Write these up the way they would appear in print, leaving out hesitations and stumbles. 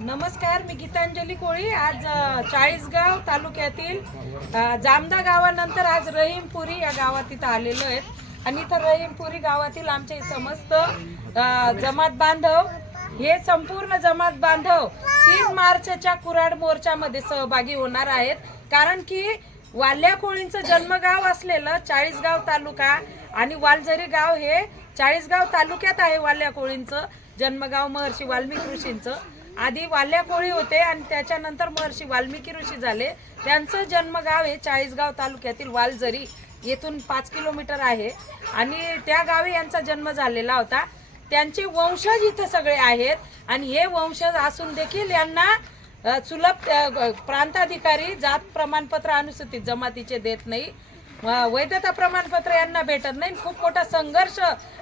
नमस्कार, मी गीतांजली कोळी। आज चाळीसगाव तालुक्यातील जामदा गावानंतर आज रहीमपुरी या गावात इथं आलेलो आहेत आणि इथं रहीमपुरी गावातील आमचे समस्त जमात बांधव हे संपूर्ण जमात बांधव 3 मार्चच्या कुराड मोर्चामध्ये सहभागी होणार आहेत। कारण की वाल्या कोळींचं जन्मगाव असलेलं चाळीसगाव तालुका आणि वालझरी गाव हे चाळीसगाव तालुक्यात आहे। वाल्या कोळींचं जन्मगाव महर्षी वाल्मिकी ऋषींचं, आधी वाल्या कोळी होते आणि त्याच्यानंतर महर्षी वाल्मिकी ऋषी झाले। त्यांचं जन्मगाव हे चाळीसगाव तालुक्यातील वालझरी येथून 5 किलोमीटर आहे आणि त्या गावी यांचा जन्म झालेला होता। त्यांचे वंशज इथे सगळे आहेत आणि हे वंशज असून देखील यांना सुलभ प्रांताधिकारी जात प्रमाणपत्र अनुसूचित जमातीचे देत नाही, वैधता प्रमाणपत्र यांना भेटत नाही। खूप मोठा संघर्ष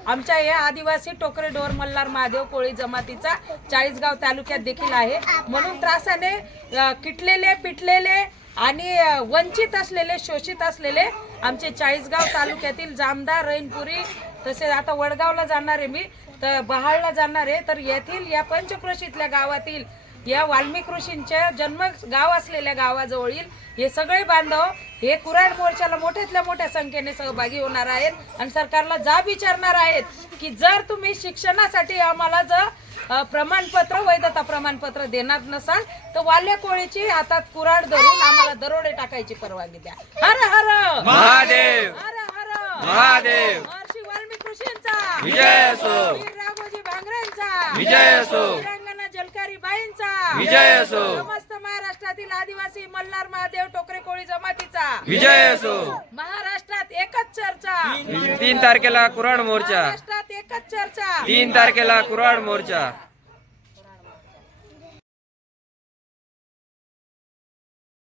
आमच्या या आदिवासी टोकरे डोर मल्हार महादेव कोळी जमातीचा चाळीसगाव तालुक्यात देखील आहे। म्हणून त्रासाने किटलेले पिटलेले आणि वंचित असलेले शोषित असलेले आमचे चाळीसगाव तालुक्यातील जामदा रहीमपुरी तसेच आता वडगावला जाणार आहे, मी तर बहाळला जाणार आहे। तर येथील या पंचक्रोशीतल्या गावातील या वाल्मिकी ऋषींच्या जन्म गाव असलेल्या गावाजवळील हे सगळे बांधव हे कुराड मोर्चाला मोठ्यातल्या मोठ्या संख्येने सहभागी होणार आहेत आणि सरकारला जाब विचारणार आहेत की जर तुम्ही शिक्षणासाठी आम्हाला जर प्रमाणपत्र वैधता प्रमाणपत्र देणार नसाल तर वाल्या कोळीची हातात कुराड धरून आम्हाला दरोडे टाकायची परवानगी द्या। हर हर महादेव, हर हर महादेव, महर्षी वाल्मिकी ऋषींचा विजय असो, वीर राघोजी भांगरेंचा विजय असो, वीरांगना जलकारी बाईंचा विजय असो, समस्त महाराष्ट्रातील आदिवासी मल्हार महादेव टोकरे कोळी जमातीचा विजय असो। महाराष्ट्रात एकच चर्चा, 3 तारखेला कुराड मोर्चा, महाराष्ट्रात एकच चर्चा, 3 तारखेला कुराड मोर्चा।